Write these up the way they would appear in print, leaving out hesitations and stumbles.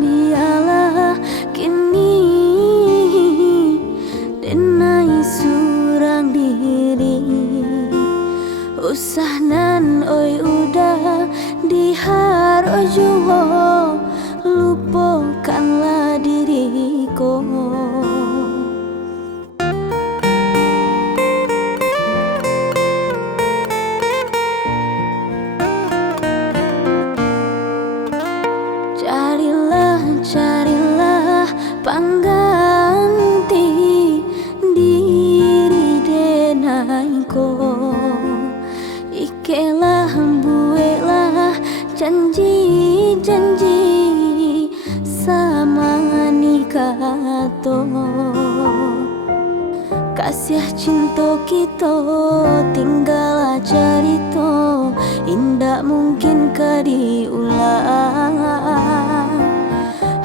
Biarlah kini denai surang diri usah nan oi udah dihar ojo lupakanlah diriku. Carilah pangganti diri denaiku. Ikelah buelah janji-janji sama nikah to. Kasih cinta kita tinggal cerita, indah mungkin ke diulang.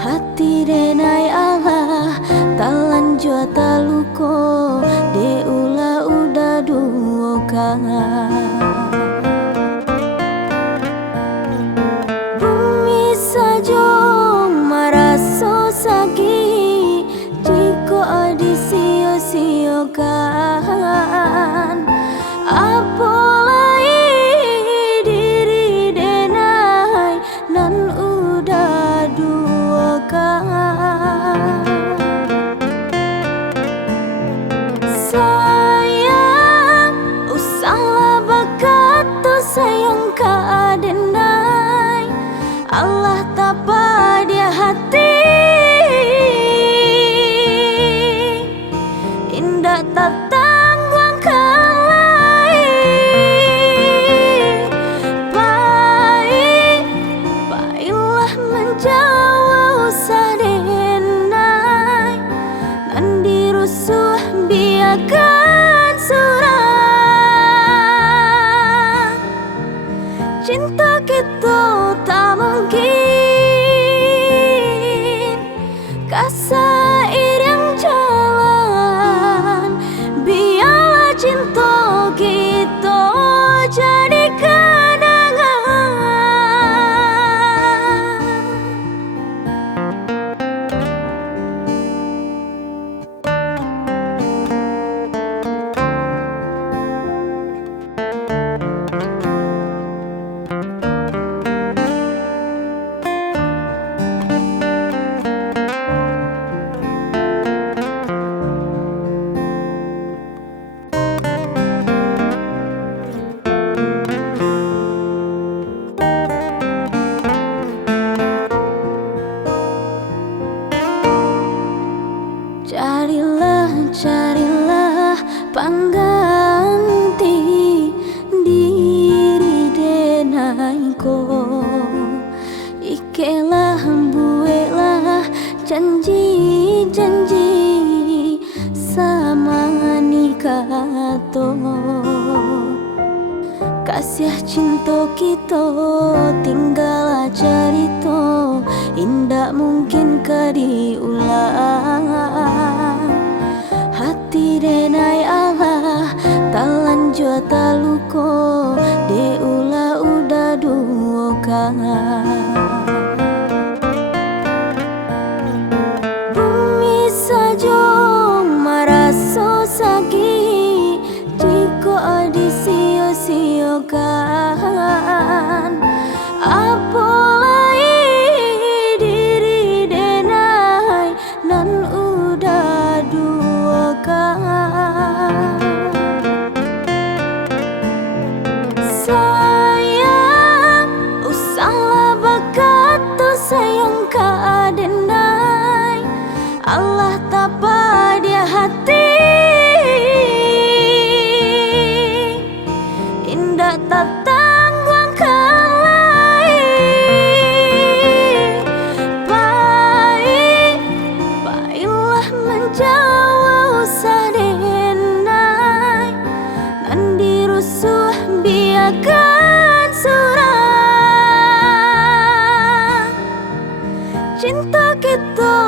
Hati denai Allah talan jua taluko de ula udah duokan. Bumi saja merasa sakit jika disio-siokan. Apalagi diri denai nan udah sayang, usahlah berkata sayang ka denai. Allah tapa dia hati, indah tak tanggung kalai. Baiklah menjauh usah denai, nan dirusuh biarkan surang. Cinta kita tak mungkin kasih jalan. Biarlah cinta kita jadi kenangan. Carilah pangganti diri denaiku. Ikelah buelah janji-janji sama nikah to. Kasih cinta kita tinggal cerita, indah mungkin ke diulang. Hati denai Allah talan jua taluko de ula udah duokan. Bumi saja merasa sakit jika disio-siokan. Apalagi diri denai nan udah duakan. Sayang, usahlah berkata sayang ka denai. Allah tapa dia hati, indah tak tanggung akan surah. Cinta kita